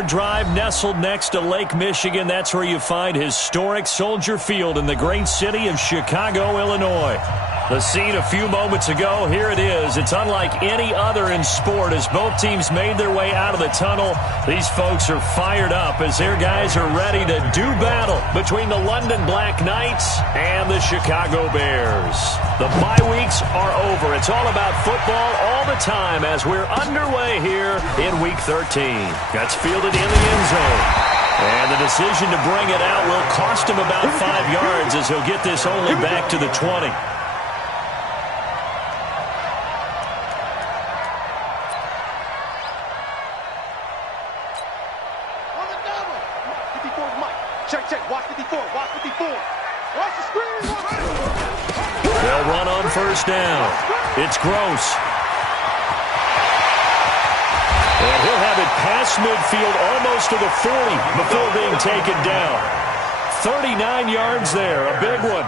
short drive nestled next to Lake Michigan. That's where you find historic Soldier Field in the great city of Chicago, Illinois. The scene a few moments ago, here it is. It's unlike any other in sport as both teams made their way out of the tunnel. These folks are fired up as their guys are ready to do battle between the London Black Knights and the Chicago Bears. The bye weeks are over. It's all about football all the time as we're underway here in Week 13. That's fielded in the end zone. And the decision to bring it out will cost him about 5 yards as he'll get this only back to the 20. They'll run on first down. It's Gross. And he'll have it past midfield almost to the 40 before being taken down. 39 yards there, a big one.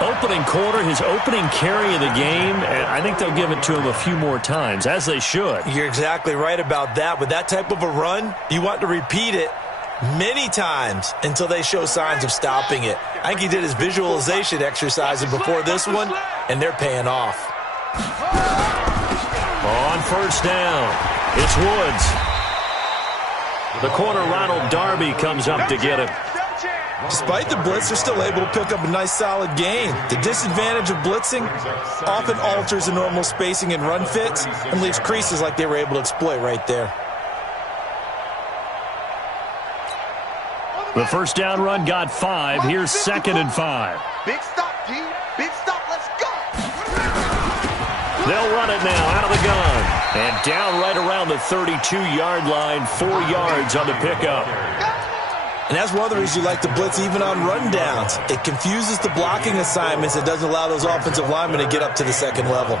Opening quarter, his opening carry of the game, and I think they'll give it to him a few more times, as they should. You're exactly right about that. With that type of a run, you want to repeat it many times until they show signs of stopping it. I think he did his visualization exercises before this one, and they're paying off. On first down, it's Woods. The corner, Ronald Darby, comes up to get him. Despite the blitz, they're still able to pick up a nice solid gain. The disadvantage of blitzing often alters the normal spacing and run fits and leaves creases like they were able to exploit right there. The first down run got 5. Here's 2nd and 5. Big stop, D. Big stop. Let's go. They'll run it now out of the gun. And down right around the 32-yard line, 4 yards on the pickup. And that's one of the reasons you like to blitz even on rundowns. It confuses the blocking assignments. It doesn't allow those offensive linemen to get up to the second level.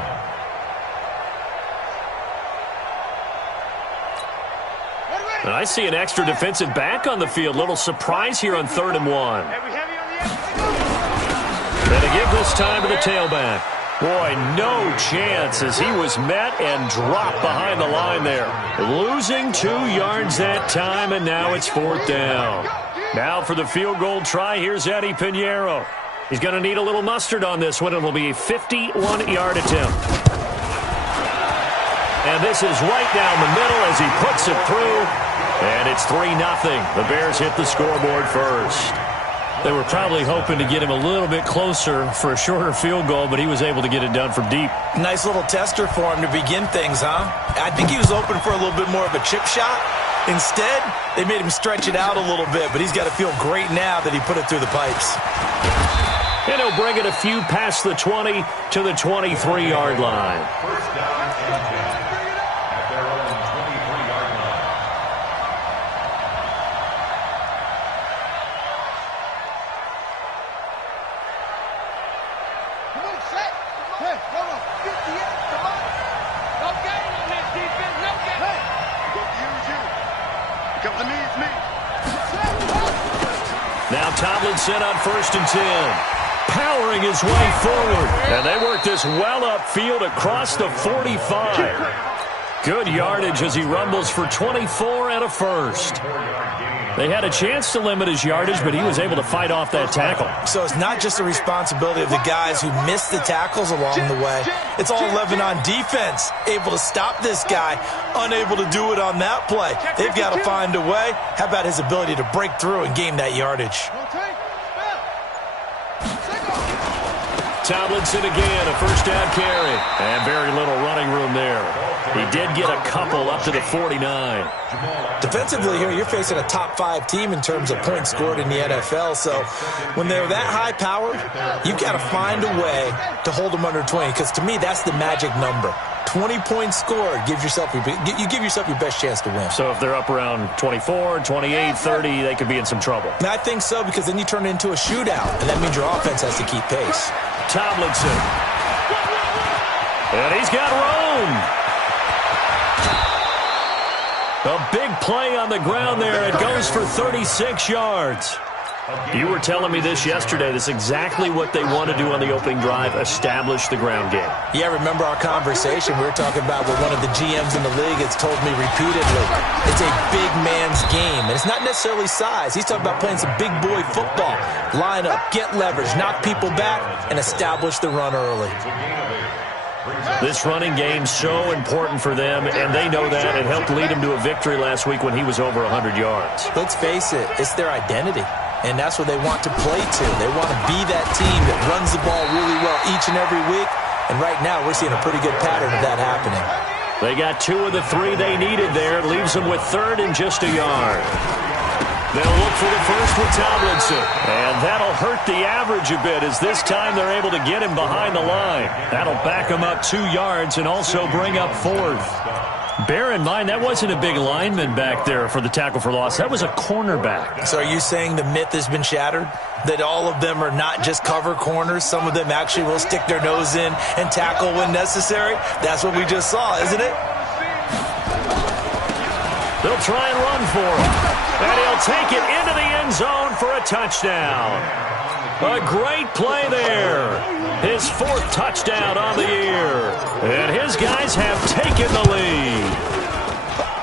And I see an extra defensive back on the field. Little surprise here on 3rd and 1. And a give this time to the tailback. Boy, no chance as he was met and dropped behind the line there. Losing 2 yards that time, and now it's 4th down. Now for the field goal try, here's Eddie Pinheiro. He's going to need a little mustard on this one. It'll be a 51-yard attempt. And this is right down the middle as he puts it through. And it's 3-0. The Bears hit the scoreboard first. They were probably hoping to get him a little bit closer for a shorter field goal, but he was able to get it done from deep. Nice little tester for him to begin things, huh? I think he was open for a little bit more of a chip shot. Instead, they made him stretch it out a little bit, but he's got to feel great now that he put it through the pipes. And he'll bring it a few past the 20 to the 23-yard line. Now Tomlinson on 1st and 10. Powering his way forward. And they work this well upfield across the 45. Good yardage as he rumbles for 24 and a first. They had a chance to limit his yardage, but he was able to fight off that tackle. So it's not just the responsibility of the guys who missed the tackles along the way. It's all 11 on defense, able to stop this guy, unable to do it on that play. They've got to find a way. How about his ability to break through and gain that yardage? Tomlinson again, a first down carry. And very little running room there. He did get a couple up to the 49. Defensively here, you're facing a top 5 team in terms of points scored in the NFL. So when they're that high-powered, you've got to find a way to hold them under 20. Because to me, that's the magic number. 20 points scored, you give yourself your best chance to win. So if they're up around 24, 28, 30, they could be in some trouble. And I think so, because then you turn it into a shootout, and that means your offense has to keep pace. Tomlinson. And he's got room. A big play on the ground there. It goes for 36 yards. You were telling me this yesterday. That's exactly what they want to do on the opening drive, establish the ground game. Yeah, remember our conversation? We were talking about what one of the GMs in the league has told me repeatedly. It's a big man's game, and it's not necessarily size. He's talking about playing some big boy football. Line up, get leverage, knock people back, and establish the run early. This running game's so important for them, and they know that. It helped lead him to a victory last week when he was over 100 yards. Let's face it, it's their identity, and that's what they want to play to. They want to be that team that runs the ball really well each and every week, and right now we're seeing a pretty good pattern of that happening. They got 2 of the 3 they needed there. Leaves them with 3rd and just a yard. They'll look for the first with Tomlinson. And that'll hurt the average a bit as this time they're able to get him behind the line. That'll back him up 2 yards and also bring up 4th. Bear in mind, that wasn't a big lineman back there for the tackle for loss. That was a cornerback. So are you saying the myth has been shattered? That all of them are not just cover corners? Some of them actually will stick their nose in and tackle when necessary? That's what we just saw, isn't it? They'll try and run for him. And he'll take it into the end zone for a touchdown. A great play there. His 4th touchdown on the year. And his guys have taken the lead.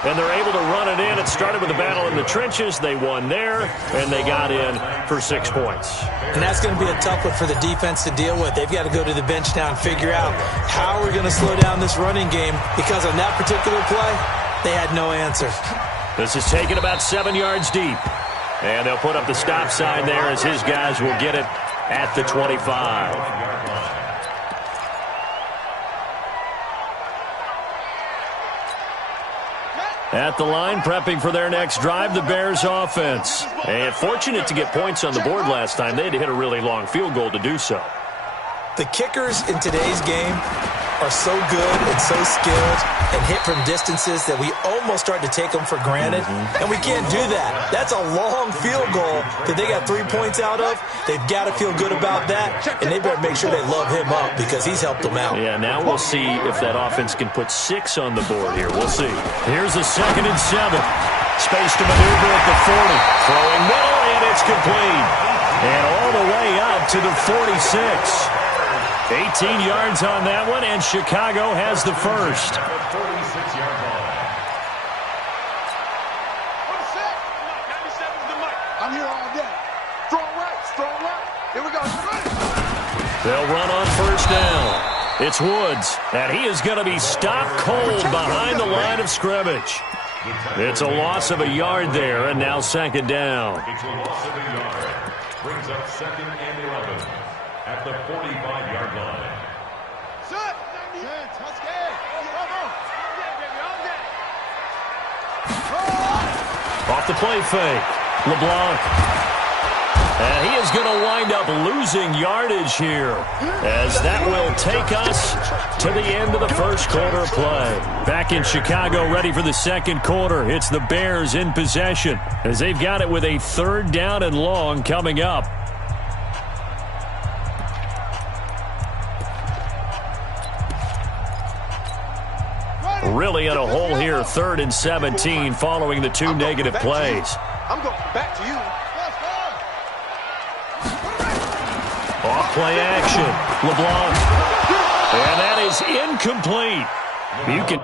And they're able to run it in. It started with a battle in the trenches. They won there, and they got in for 6 points. And that's going to be a tough one for the defense to deal with. They've got to go to the bench now and figure out how we're going to slow down this running game, because on that particular play, they had no answer. This is taken about 7 yards deep. And they'll put up the stop sign there as his guys will get it at the 25. At the line, prepping for their next drive, the Bears offense. And fortunate to get points on the board last time. They had to hit a really long field goal to do so. The kickers in today's game are so good and so skilled and hit from distances that we almost start to take them for granted. And we can't do that. That's a long field goal that they got 3 points out of. They've got to feel good about that, and they better make sure they love him up because he's helped them out. Yeah, now we'll see if that offense can put 6 on the board here. We'll see. Here's a 2nd and 7. Space to maneuver at the 40. Throwing middle, and it's complete. And all the way up to the 46. 18 yards on that one, and Chicago has the first. I'm here all day. Strong right. Here we go. They'll run on first down. It's Woods, and he is going to be stopped cold behind the line of scrimmage. It's a loss of a yard there, and now 2nd down. It's a loss of a yard. Brings up 2nd and 11 at the 45-yard line. Off the play fake, LeBlanc. And he is going to wind up losing yardage here, as that will take us to the end of the first quarter of play. Back in Chicago, ready for the 2nd quarter. It's the Bears in possession, as they've got it with a 3rd down and long coming up. Really in a hole here, 3rd and 17 following the 2 negative plays. I'm going back to you. Off play action, LeBlanc. And that is incomplete. You can...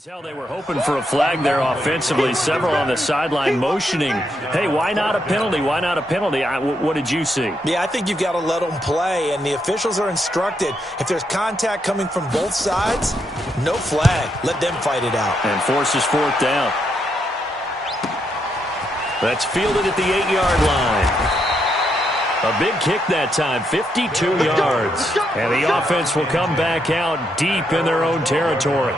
Tell they were hoping for a flag there offensively. Several on the sideline motioning, hey, why not a penalty? Why not a penalty? What did you see? Yeah, I think you've got to let them play, and the officials are instructed, if there's contact coming from both sides, no flag. Let them fight it out. And forces 4th down. That's fielded at the 8-yard line. A big kick that time, 52 yards. And the offense will come back out deep in their own territory.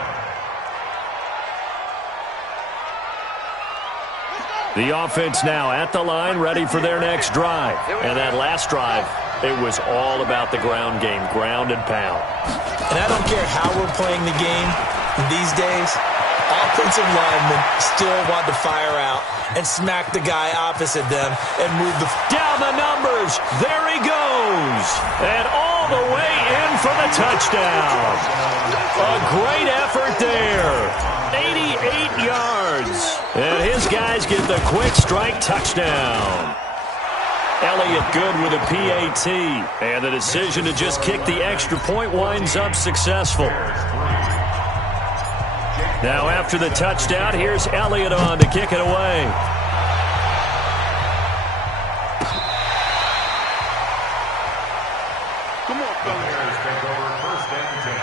The offense now at the line, ready for their next drive. And that last drive, it was all about the ground game, ground and pound. And I don't care how we're playing the game these days, offensive linemen still want to fire out and smack the guy opposite them and move the... Down the numbers. There he goes. And all the way in for the touchdown. A great effort there. 88 yards. And his guys get the quick strike touchdown. Elliott good with a PAT. And the decision to just kick the extra point winds up successful. Now after the touchdown, here's Elliott on to kick it away. Come on, the Bears take over 1st and 10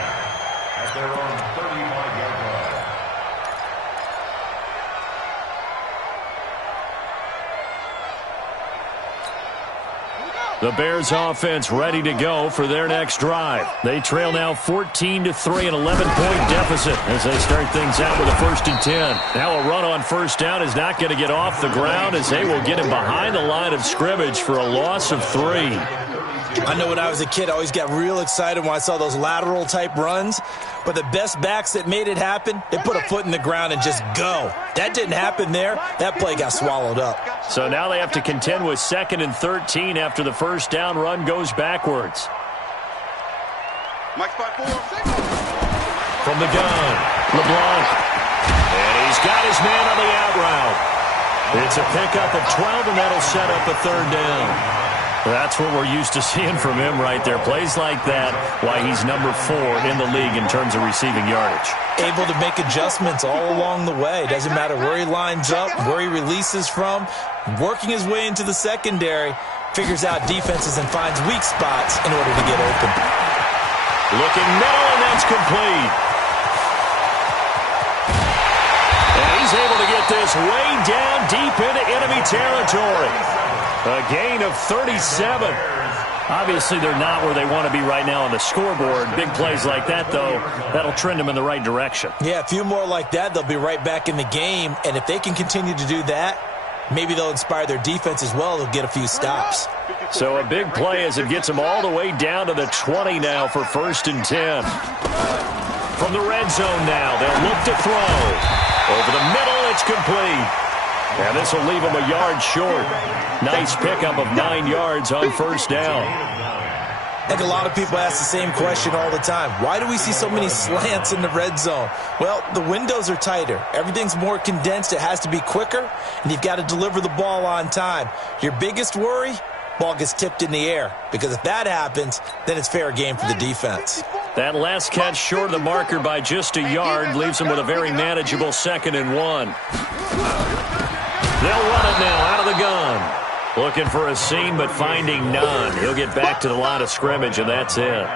at their own 35-yard line. The Bears offense ready to go for their next drive. They trail now 14-3, an 11-point deficit as they start things out with a 1st and 10. Now a run on 1st down is not going to get off the ground as they will get him behind the line of scrimmage for a loss of 3. I know when I was a kid, I always got real excited when I saw those lateral type runs. But the best backs that made it happen, they put a foot in the ground and just go. That didn't happen there. That play got swallowed up. So now they have to contend with 2nd and 13 after the 1st down run goes backwards. Mike spot 4. From the gun, LeBlanc. And he's got his man on the out route. It's a pickup of 12, and that'll set up a 3rd down. That's what we're used to seeing from him right there. Plays like that, why he's number 4 in the league in terms of receiving yardage. Able to make adjustments all along the way. Doesn't matter where he lines up, where he releases from. Working his way into the secondary, figures out defenses and finds weak spots in order to get open. Looking middle, and that's complete. And he's able to get this way down deep into enemy territory. A gain of 37. Obviously, they're not where they want to be right now on the scoreboard. Big plays like that, though, that'll trend them in the right direction. Yeah, a few more like that, they'll be right back in the game. And if they can continue to do that, maybe they'll inspire their defense as well. They'll get a few stops. So a big play as it gets them all the way down to the 20 now for 1st and 10. From the red zone now, they'll look to throw. Over the middle, it's complete. And this will leave them a yard short. Nice pickup of 9 yards on 1st down. I think a lot of people ask the same question all the time. Why do we see so many slants in the red zone? Well, the windows are tighter. Everything's more condensed. It has to be quicker, and you've got to deliver the ball on time. Your biggest worry? Ball gets tipped in the air. Because if that happens, then it's fair game for the defense. That last catch short of the marker by just a yard leaves them with a very manageable 2nd and 1. They'll run it now out of the gun. Looking for a seam, but finding none. He'll get back to the line of scrimmage, and that's it.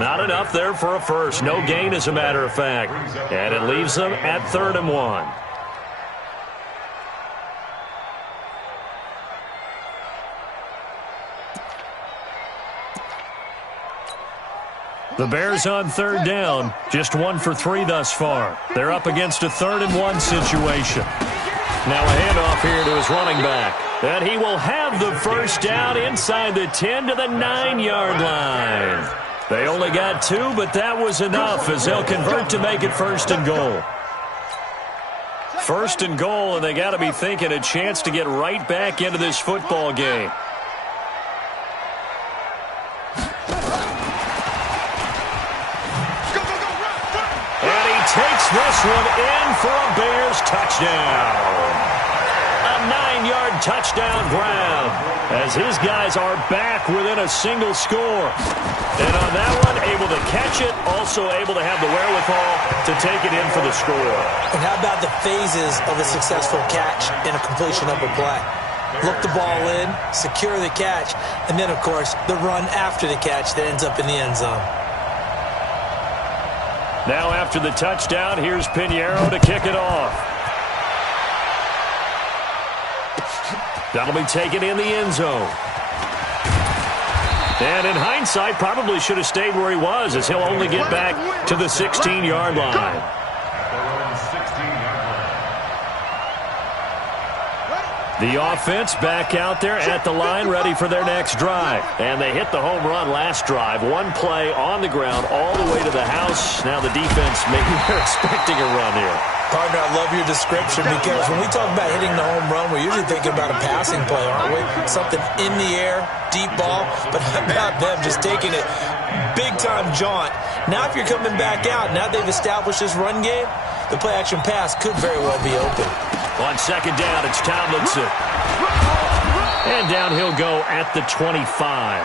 Not enough there for a first. No gain, as a matter of fact. And it leaves them at 3rd and 1. The Bears on 3rd down. Just 1 for 3 thus far. They're up against a 3rd and 1 situation. Now a handoff here to his running back. And he will have the 1st down inside the 10 to the 9-yard line. They only got 2, but that was enough as they'll convert to make it 1st and goal. 1st and goal, and they got to be thinking a chance to get right back into this football game. And he takes this one in for a Bears touchdown. A 9-yard touchdown grab as his guys are back within a single score. And on that one, able to catch it, also able to have the wherewithal to take it in for the score. And how about the phases of a successful catch and a completion of a play? Look the ball in, secure the catch, and then, of course, the run after the catch that ends up in the end zone. Now after the touchdown, here's Pinheiro to kick it off. That'll be taken in the end zone. And in hindsight, probably should have stayed where he was as he'll only get back to the 16-yard line. The offense back out there at the line, ready for their next drive. And they hit the home run last drive. One play on the ground all the way to the house. Now the defense, maybe they're expecting a run here. Partner, I love your description because when we talk about hitting the home run, we're usually thinking about a passing play, aren't we? Something in the air, deep ball. But how about them just taking it big-time jaunt? Now if you're coming back out, now they've established this run game, the play-action pass could very well be open. On second down, it's Tomlinson. And down he'll go at the 25.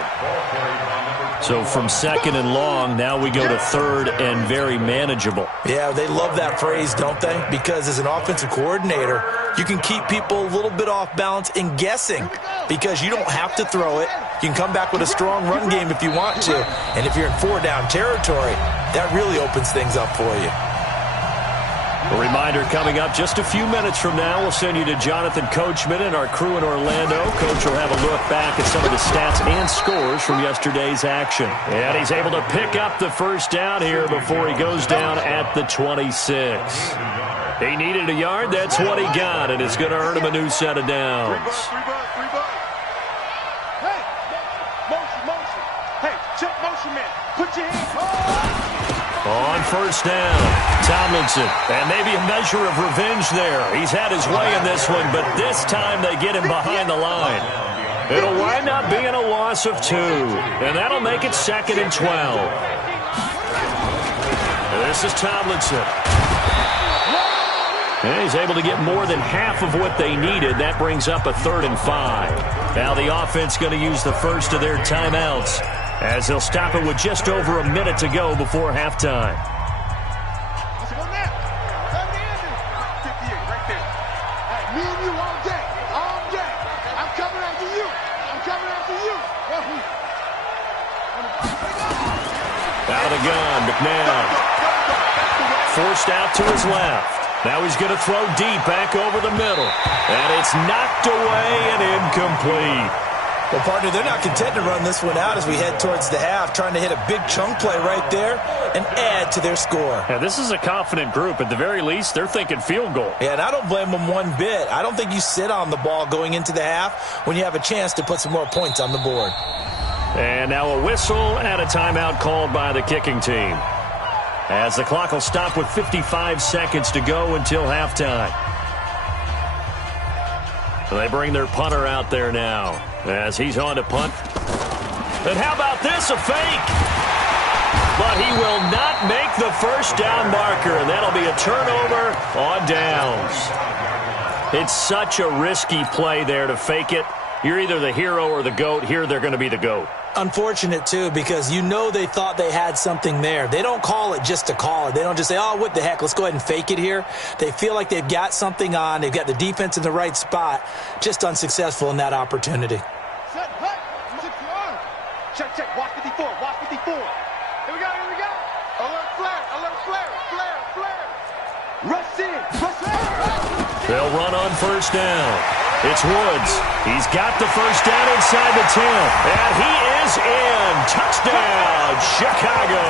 So from second and long, now we go to third and very manageable. Yeah, they love that phrase, don't they? Because as an offensive coordinator, you can keep people a little bit off balance and guessing because you don't have to throw it. You can come back with a strong run game if you want to. And if you're in four-down territory, that really opens things up for you. A reminder coming up just a few minutes from now. We'll send you to Jonathan Coachman and our crew in Orlando. Coach will have a look back at some of the stats and scores from yesterday's action. And he's able to pick up the first down here before he goes down at the 26. He needed a yard. That's what he got, and it's going to earn him a new set of downs. Hey, motion. Hey, check motion, man. Put your hands On first down, Tomlinson, and maybe a measure of revenge there. He's had his way in this one, but this time they get him behind the line. It'll wind up being a loss of 2, and that'll make it 2nd and 12. This is Tomlinson. And he's able to get more than half of what they needed. That brings up a 3rd and 5. Now the offense going to use the first of their timeouts, as he'll stop it with just over a minute to go before halftime. Out of the gun, McNabb. Forced out to his left. Now he's going to throw deep back over the middle. And it's knocked away and incomplete. Well, partner, they're not content to run this one out as we head towards the half, trying to hit a big chunk play right there and add to their score. Yeah, this is a confident group. At the very least, they're thinking field goal. Yeah, and I don't blame them one bit. I don't think you sit on the ball going into the half when you have a chance to put some more points on the board. And now a whistle and a timeout called by the kicking team, as the clock will stop with 55 seconds to go until halftime. They bring their punter out there now as he's on to punt. And how about this, a fake? But he will not make the first down marker, and that'll be a turnover on downs. It's such a risky play there to fake it. You're either the hero or the GOAT. Here they're going to be the GOAT. Unfortunate, too, because you know they thought they had something there. They don't call it just to call it. They don't just say, oh, what the heck, let's go ahead and fake it here. They feel like they've got something on. They've got the defense in the right spot. Just unsuccessful in that opportunity. Set, hey, check, watch 54, watch 54. Here we go. Alert flare. Rush in. They'll run on first down. It's Woods. He's got the first down inside the 10. And he is in. Touchdown, Chicago.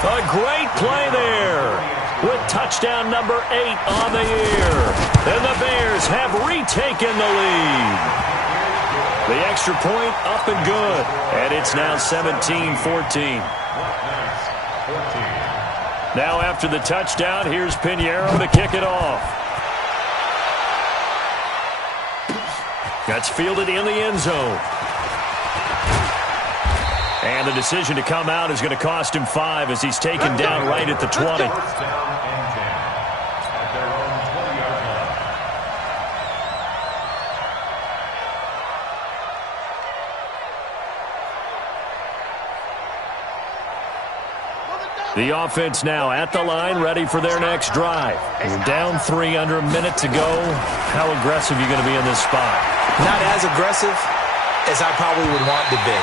A great play there with touchdown number 8 on the year. And the Bears have retaken the lead. The extra point up and good. And it's now 17-14. Now after the touchdown, here's Pinheiro to kick it off. That's fielded in the end zone. And the decision to come out is going to cost him 5 as he's taken down right at the 20. The offense now at the line, ready for their next drive. You're down 3 under a minute to go. How aggressive are you going to be in this spot? Not as aggressive as I probably would want to be.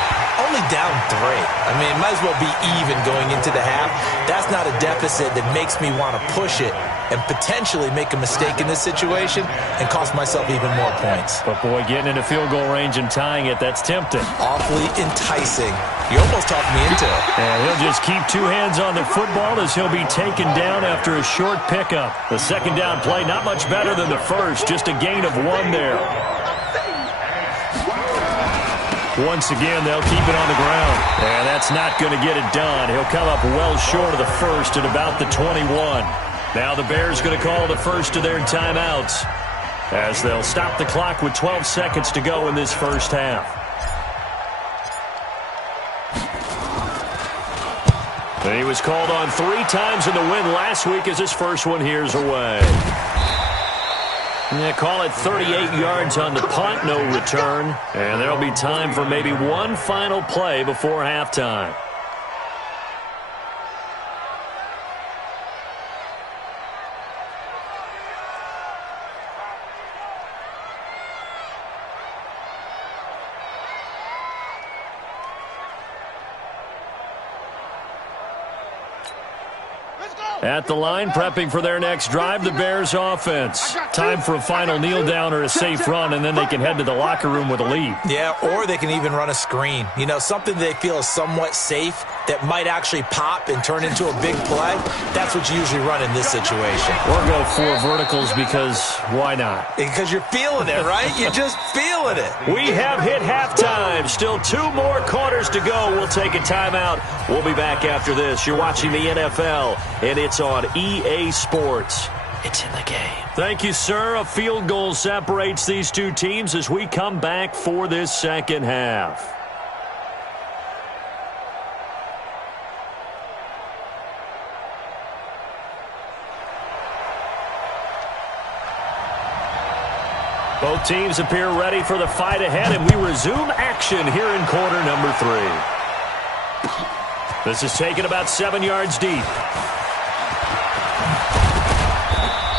only down 3. I mean, it might as well be even going into the half. That's not a deficit that makes me want to push it and potentially make a mistake in this situation and cost myself even more points. But, boy, getting into field goal range and tying it, that's tempting. Awfully enticing. You almost talked me into it. And he'll just keep 2 hands on the football as he'll be taken down after a short pickup. The second down play, not much better than the first, just a gain of 1 there. Once again, they'll keep it on the ground. And that's not going to get it done. He'll come up well short of the first at about the 21. Now the Bears going to call the first of their timeouts as they'll stop the clock with 12 seconds to go in this first half. And he was called on 3 times in the win last week as his first one here's away. Yeah, call it 38 yards on the punt, no return. And there'll be time for maybe one final play before halftime. At the line, prepping for their next drive, the Bears offense. Time for a final kneel down or a safe run, and then they can head to the locker room with a lead. Yeah, or they can even run a screen. You know, something they feel is somewhat safe that might actually pop and turn into a big play. That's what you usually run in this situation. Or go 4 verticals because why not? Because you're feeling it, right? You're just feeling it. We have hit halftime. Still 2 more quarters to go. We'll take a timeout. We'll be back after this. You're watching the NFL, and it's on EA Sports. It's in the game. Thank you, sir. A field goal separates these 2 teams as we come back for this second half. Both teams appear ready for the fight ahead, and we resume action here in quarter number 3. This is taken about 7 yards deep.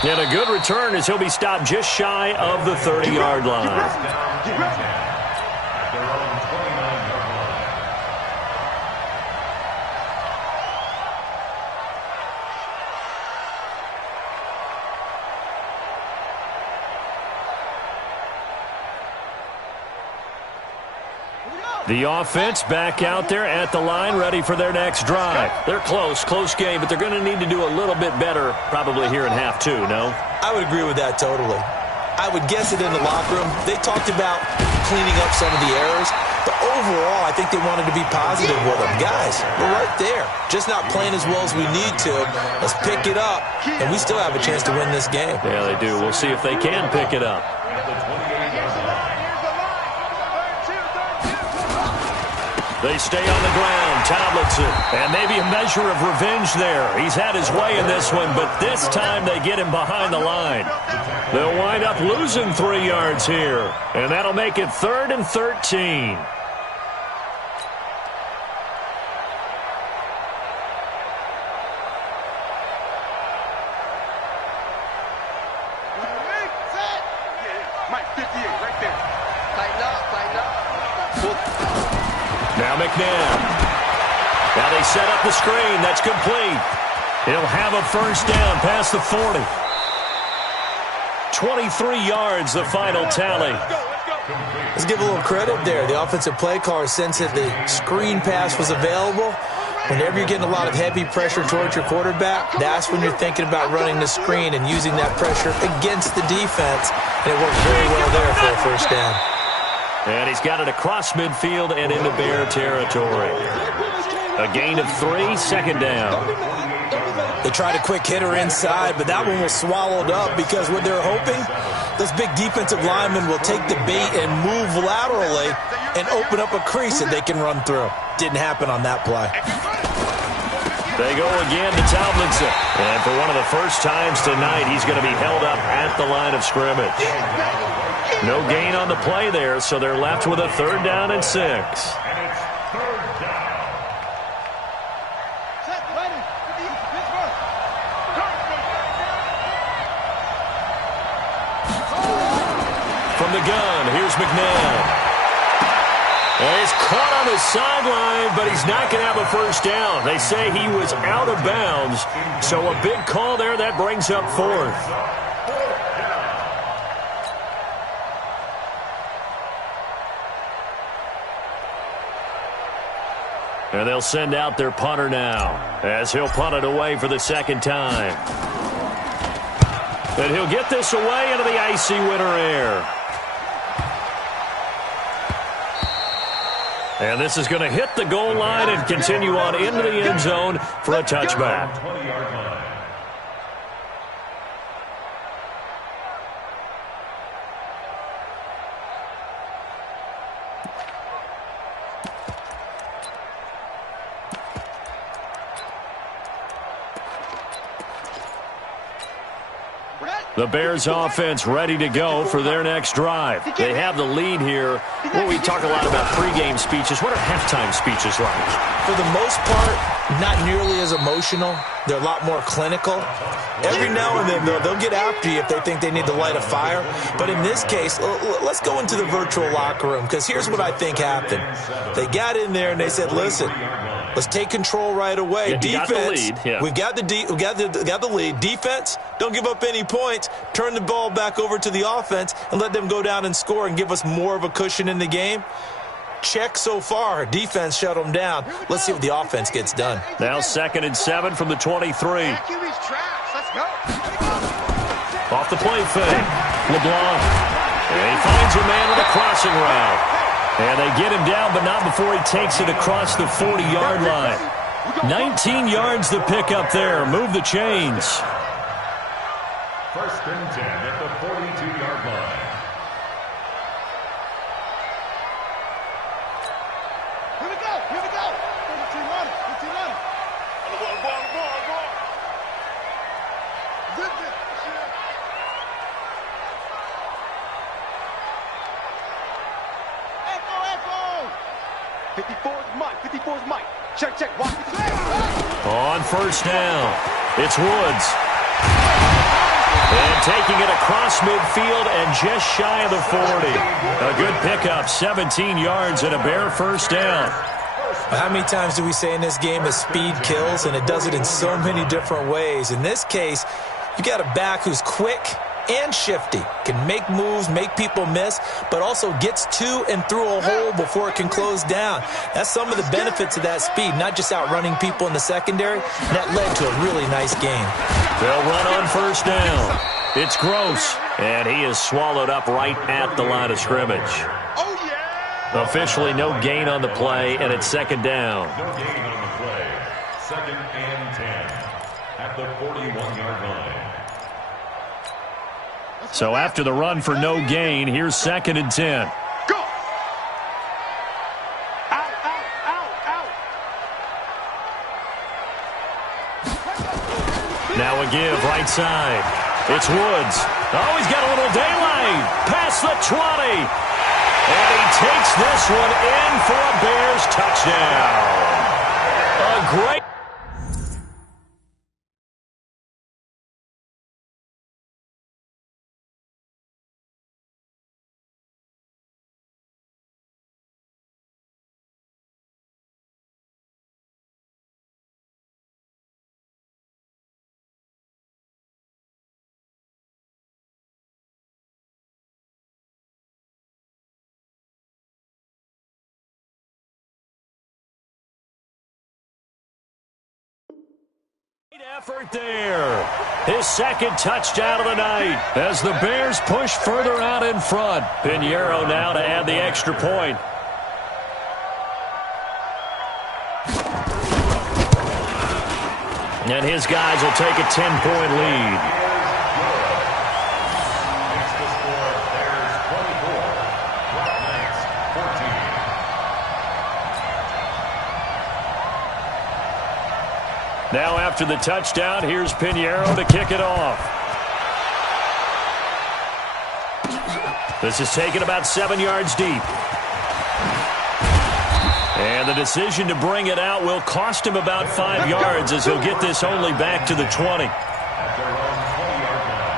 And a good return as he'll be stopped just shy of the 30-yard line. The offense back out there at the line, ready for their next drive. They're close game, but they're going to need to do a little bit better probably here in half 2, no? I would agree with that totally. I would guess it in the locker room. They talked about cleaning up some of the errors, but overall, I think they wanted to be positive with them. Guys, we're right there. Just not playing as well as we need to. Let's pick it up, and we still have a chance to win this game. Yeah, they do. We'll see if they can pick it up. They stay on the ground. Tomlinson. And maybe a measure of revenge there. He's had his way in this one, but this time they get him behind the line. They'll wind up losing 3 yards here. And that'll make it 3rd and 13. Now McNabb. Now they set up the screen. That's complete. He'll have a first down past the 40. 23 yards, the final tally. Let's give a little credit there. The offensive play caller sensed that the screen pass was available. Whenever you're getting a lot of heavy pressure towards your quarterback, that's when you're thinking about running the screen and using that pressure against the defense. And it worked very well there for a first down. And he's got it across midfield and into Bear territory. A gain of 3, second down. They tried a quick hitter inside, but that one was swallowed up because what they're hoping, those big defensive linemen will take the bait and move laterally and open up a crease that they can run through. Didn't happen on that play. They go again to Tomlinson. And for one of the first times tonight, he's going to be held up at the line of scrimmage. No gain on the play there, so they're left with a 3rd down and 6. From the gun, here's McNabb. Well, he's caught on the sideline, but he's not going to have a first down. They say he was out of bounds, so a big call there. That brings up fourth. And they'll send out their punter now as he'll punt it away for the second time. And he'll get this away into the icy winter air. And this is going to hit the goal line and continue on into the end zone for a touchback. The Bears offense ready to go for their next drive. They have the lead here. Well, we talk a lot about pregame speeches. What are halftime speeches like? For the most part, not nearly as emotional. They're a lot more clinical. Every now and then, they'll get after you if they think they need to light a fire. But in this case, let's go into the virtual locker room, because here's what I think happened. They got in there and they said, listen, let's take control right away. Defense, we've got the lead. Defense, don't give up any points. Turn the ball back over to the offense and let them go down and score and give us more of a cushion in the game. Check so far. Defense shut them down. Let's see what the offense gets done. Now 2nd and 7 from the 23. Let's go. Off the play fake. LeBlanc. And he finds a man with a crossing route. And they get him down, but not before he takes it across the 40-yard line. 19 yards to pick up there. Move the chains. 1st and 10 at the 42-yard line. Here we go. 15 running. Ball. Zip it. 54's Mike. Check. Watch it. On first down, it's Woods. And taking it across midfield and just shy of the 40. A good pickup, 17 yards and a Bear first down. How many times do we say in this game that speed kills, and it does it in so many different ways? In this case, you got a back who's quick and shifty, can make moves, make people miss, but also gets to and through a hole before it can close down. That's some of the benefits of that speed, not just outrunning people in the secondary. That led to a really nice game. They'll run on first down. It's Gross, and he is swallowed up right at the line of scrimmage. Oh, yeah! Officially no gain on the play, and it's 2nd down. No gain on the play. 2nd and 10 at the 41-yard line. So after the run for no gain, here's 2nd and 10. Go! Out! Now a give right side. It's Woods. Oh, he's got a little daylight. Past the 20. And he takes this one in for a Bears touchdown. A great. Effort there. His 2nd touchdown of the night as the Bears push further out in front. Pinheiro now to add the extra point. And his guys will take a 10-point lead. Makes the score Bears 24, Rock Knights 14. Now after the touchdown, here's Pinheiro to kick it off. This is taken about 7 yards deep. And the decision to bring it out will cost him about 5 yards as he'll get this only back to the 20. At their own 20-yard line.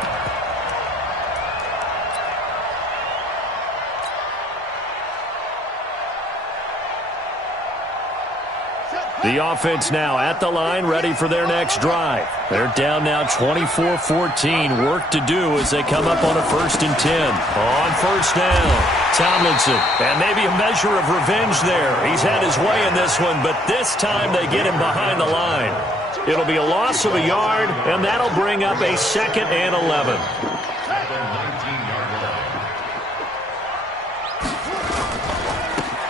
The offense now at the line, ready for their next drive. They're down now 24-14. Work to do as they come up on a 1st and 10. On first down, Tomlinson. And maybe a measure of revenge there. He's had his way in this one, but this time they get him behind the line. It'll be a loss of a yard, and that'll bring up a 2nd and 11.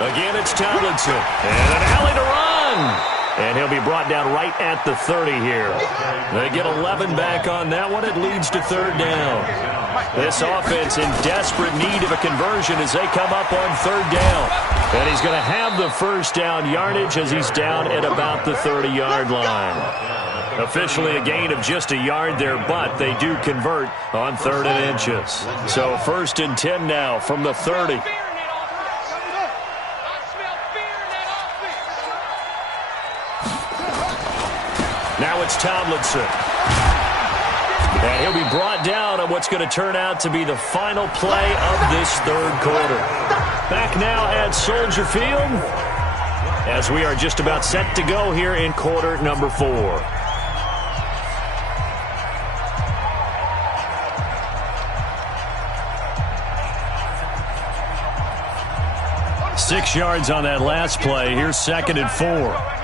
Again, it's Tomlinson. And an alley to run. And he'll be brought down right at the 30 here. They get 11 back on that one. It leads to 3rd down. This offense in desperate need of a conversion as they come up on 3rd down. And he's going to have the first down yardage as he's down at about the 30-yard line. Officially a gain of just a yard there, but they do convert on 3rd and inches. So 1st and 10 now from the 30. Now it's Tomlinson. And he'll be brought down on what's going to turn out to be the final play of this 3rd quarter. Back now at Soldier Field as we are just about set to go here in quarter number 4. Six yards on that last play. Here's 2nd and 4.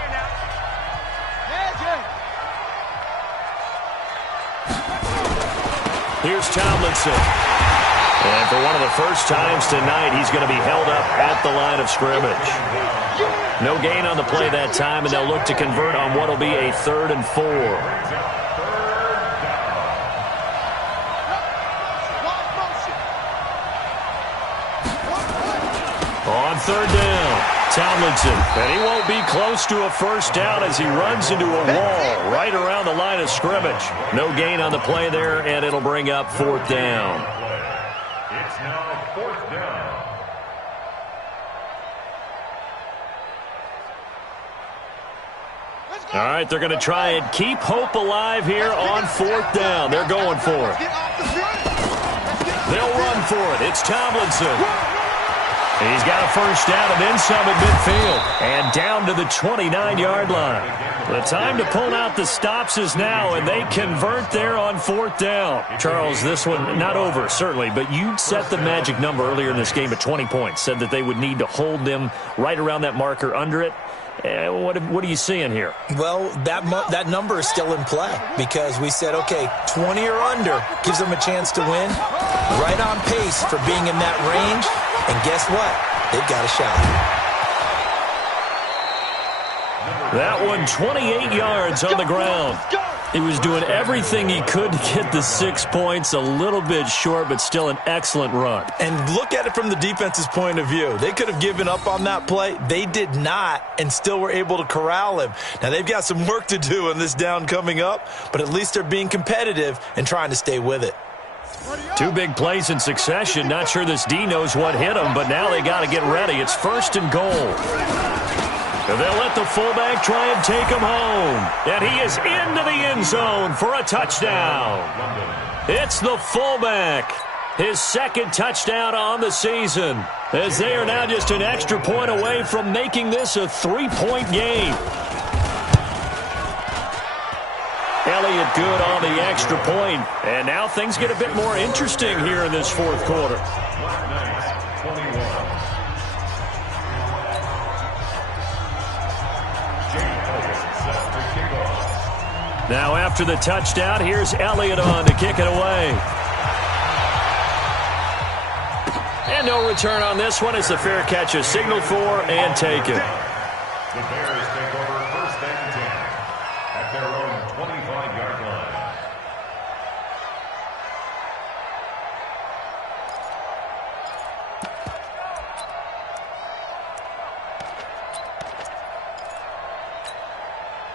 Here's Tomlinson. And for one of the first times tonight, he's going to be held up at the line of scrimmage. No gain on the play that time, and they'll look to convert on what will be a 3rd and 4. On 3rd down, Tomlinson. And he won't be close to a first down as he runs into a wall right around the line of scrimmage. No gain on the play there, and it'll bring up 4th down. It's now 4th down. All right, they're going to try and keep hope alive here on 4th down. They're going for it. They'll run for it. It's Tomlinson. He's got a first down and then some at midfield. And down to the 29-yard line. The time to pull out the stops is now, and they convert there on 4th down. Charles, this one not over, certainly, but you set the magic number earlier in this game at 20 points. Said that they would need to hold them right around that marker under it. What are you seeing here? Well, that number is still in play because we said, okay, 20 or under gives them a chance to win. Right on pace for being in that range. And guess what? They've got a shot. That one, 28 yards on the ground. He was doing everything he could to get the 6 points, a little bit short, but still an excellent run. And look at it from the defense's point of view. They could have given up on that play. They did not, and still were able to corral him. Now, they've got some work to do on this down coming up, but at least they're being competitive and trying to stay with it. 2 big plays in succession. Not sure this D knows what hit him, but now they got to get ready. It's 1st and goal. They'll let the fullback try and take him home. And he is into the end zone for a touchdown. It's the fullback. His 2nd touchdown on the season, as they are now just an extra point away from making this a 3-point game. Elliott good on the extra point. And now things get a bit more interesting here in this 4th quarter. Now after the touchdown, here's Elliott on to kick it away. And no return on this one as the fair catch is signaled for and taken. The Bears take over 1st and 10 at their own 25-yard line.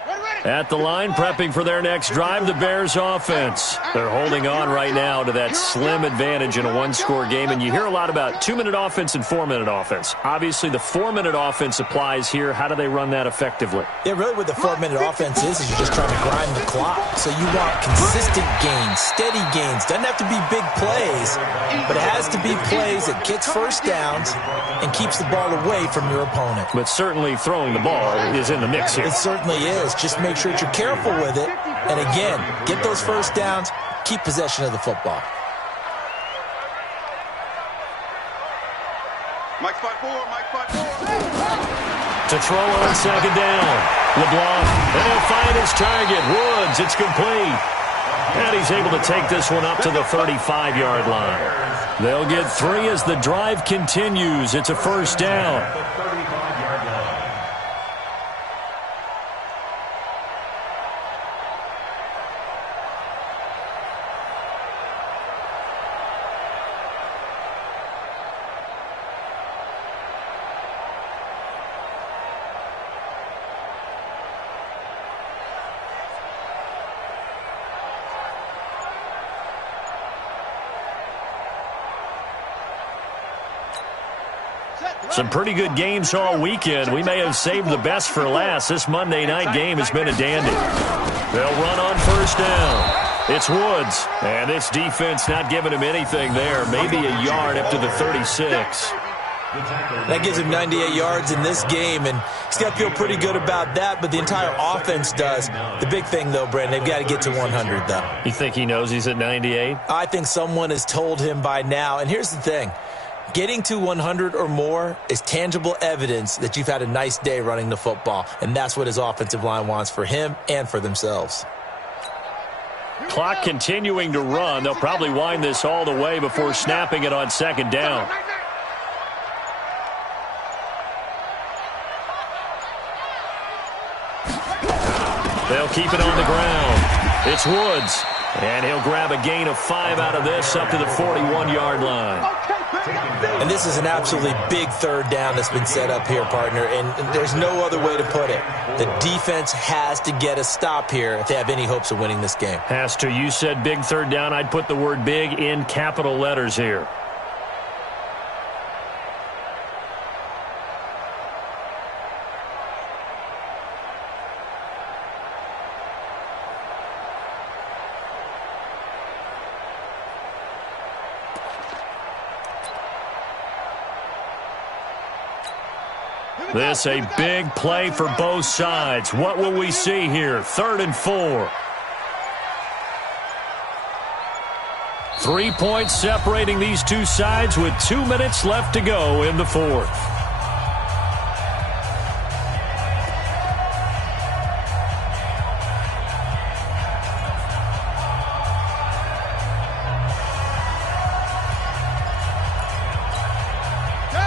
Ready. At the line, prepping for their next drive, the Bears offense. They're holding on right now to that slim advantage in a one-score game, and you hear a lot about 2-minute offense and 4-minute offense. Obviously, the 4-minute offense applies here. How do they run that effectively? Yeah, really what the 4-minute offense is you're just trying to grind the clock. So you want consistent gains, steady gains. Doesn't have to be big plays, but it has to be plays that gets first downs and keeps the ball away from your opponent. But certainly throwing the ball is in the mix here. It certainly is. Just make sure that you're careful with it. And again, get those first downs, keep possession of the football. Mike 5-4, Mike 5-4. To throw on second down. LeBlanc, and he'll find his target. Woods, it's complete. And he's able to take this one up to the 35-yard line. They'll get 3 as the drive continues. It's a first down. Some pretty good games all weekend. We may have saved the best for last. This Monday night game has been a dandy. They'll run on first down. It's Woods, and this defense not giving him anything there. Maybe a yard up to the 36. That gives him 98 yards in this game, and he's got to feel pretty good about that, but the entire offense does. The big thing, though, Brandon, they've got to get to 100, though. You think he knows he's at 98? I think someone has told him by now, and here's the thing. Getting to 100 or more is tangible evidence that you've had a nice day running the football, and that's what his offensive line wants for him and for themselves. Clock continuing to run. They'll probably wind this all the way before snapping it on second down. They'll keep it on the ground. It's Woods, and he'll grab a gain of 5 out of this up to the 41-yard line. And this is an absolutely big third down that's been set up here, partner, and there's no other way to put it. The defense has to get a stop here if they have any hopes of winning this game. Has to. You said big third down. I'd put the word big in capital letters here. This a big play for both sides. What will we see here? 3rd and 4. 3 points separating these two sides with 2 minutes left to go in the 4th.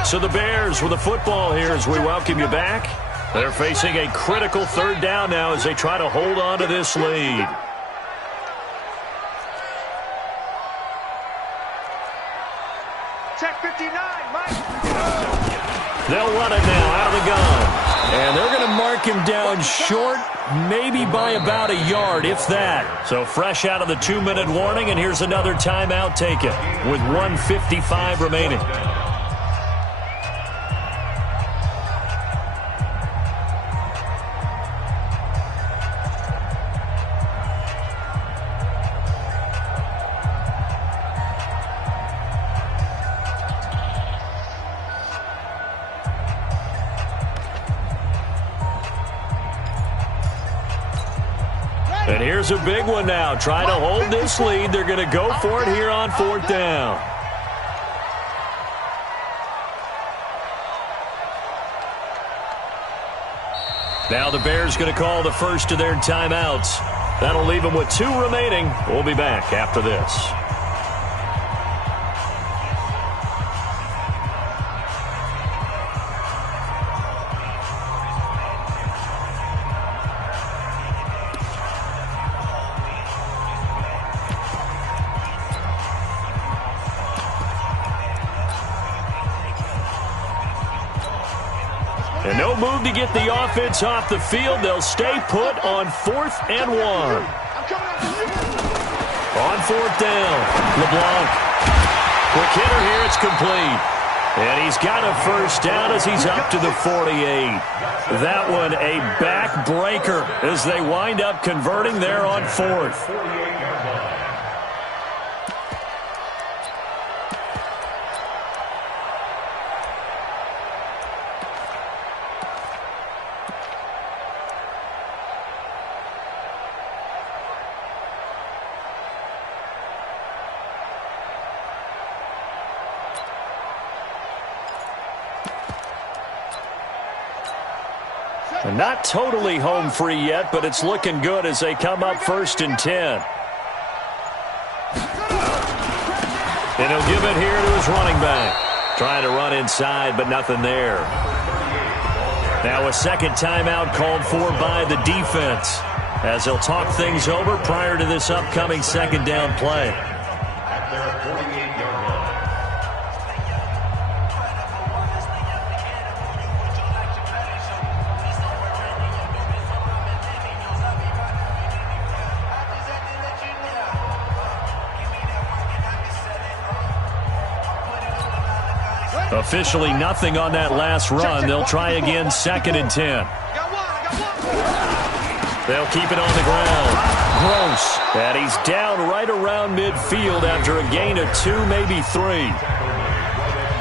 So the Bears with the football here as we welcome you back. They're facing a critical third down now as they try to hold on to this lead. Check 59, Mike. They'll run it now out of the gun. And they're going to mark him down short, maybe by about a yard, if that. So fresh out of the 2-minute warning, and here's another timeout taken with 1:55 remaining. And here's a big one now. Trying to hold this lead. They're going to go for it here on 4th down. Now the Bears going to call the first of their timeouts. That'll leave them with 2 remaining. We'll be back after this. And no move to get the offense off the field. They'll stay put on 4th and 1. On 4th down, LeBlanc. Quick hitter here, it's complete. And he's got a first down as he's up to the 48. That one a backbreaker as they wind up converting there on 4th. Not totally home free yet, but it's looking good as they come up 1st and 10. And he'll give it here to his running back. Trying to run inside, but nothing there. Now a second timeout called for by the defense as they'll talk things over prior to this upcoming second down play. At their 48-yard line. Officially nothing on that last run. They'll try again 2nd and 10. They'll keep it on the ground. Gross. And he's down right around midfield after a gain of 2, maybe 3.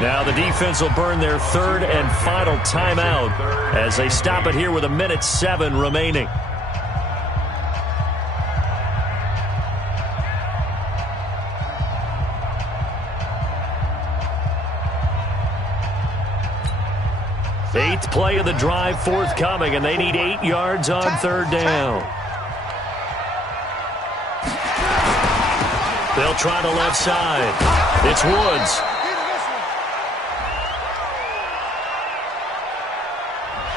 Now the defense will burn their 3rd and final timeout as they stop it here with 1:07 remaining. Eighth play of the drive forthcoming, and they need 8 yards on 3rd down. They'll try the left side. It's Woods.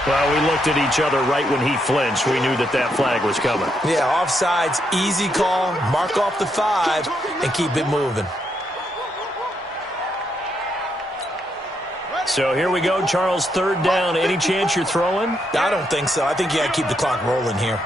Well, we looked at each other right when he flinched. We knew that that flag was coming. Yeah, offsides, easy call. Mark off the 5 and keep it moving. So here we go, Charles, 3rd down. Any chance you're throwing? I don't think so. I think you got to keep the clock rolling here.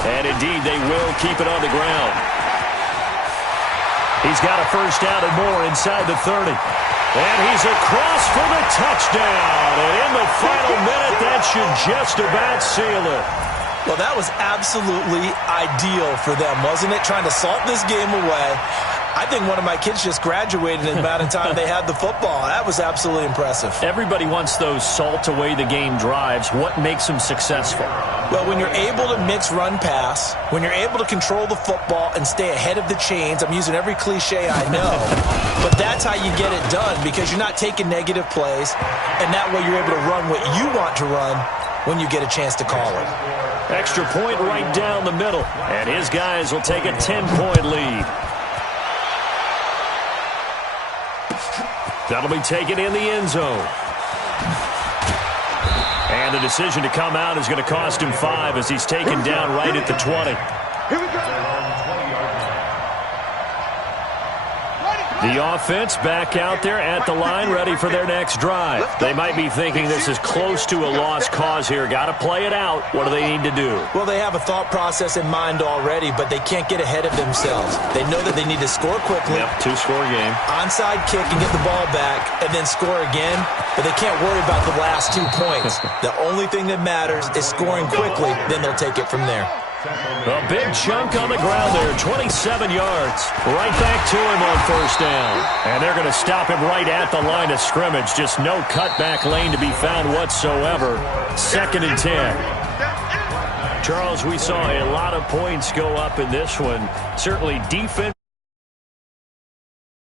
And indeed, they will keep it on the ground. He's got a first down and more inside the 30. And he's across for the touchdown. And in the final minute, that should just about seal it. Well, that was absolutely ideal for them, wasn't it? Trying to salt this game away. I think one of my kids just graduated in the amount of time they had the football. That was absolutely impressive. Everybody wants those salt away the game drives. What makes them successful? Well, when you're able to mix run-pass, when you're able to control the football and stay ahead of the chains, I'm using every cliche I know, but that's how you get it done because you're not taking negative plays, and that way you're able to run what you want to run when you get a chance to call it. Extra point right down the middle, and his guys will take a 10-point lead. That'll be taken in the end zone. And the decision to come out is going to cost him 5 as he's taken down right at the 20. Here we go. The offense back out there at the line, ready for their next drive. They might be thinking this is close to a lost cause here. Got to play it out. What do they need to do? Well, they have a thought process in mind already, but they can't get ahead of themselves. They know that they need to score quickly. Yep, 2-score game. Onside kick and get the ball back, and then score again. But they can't worry about the last 2 points. The only thing that matters is scoring quickly. Then they'll take it from there. A big chunk on the ground there, 27 yards. Right back to him on first down. And they're going to stop him right at the line of scrimmage. Just no cutback lane to be found whatsoever. 2nd and 10. Charles, we saw a lot of points go up in this one. Certainly defense.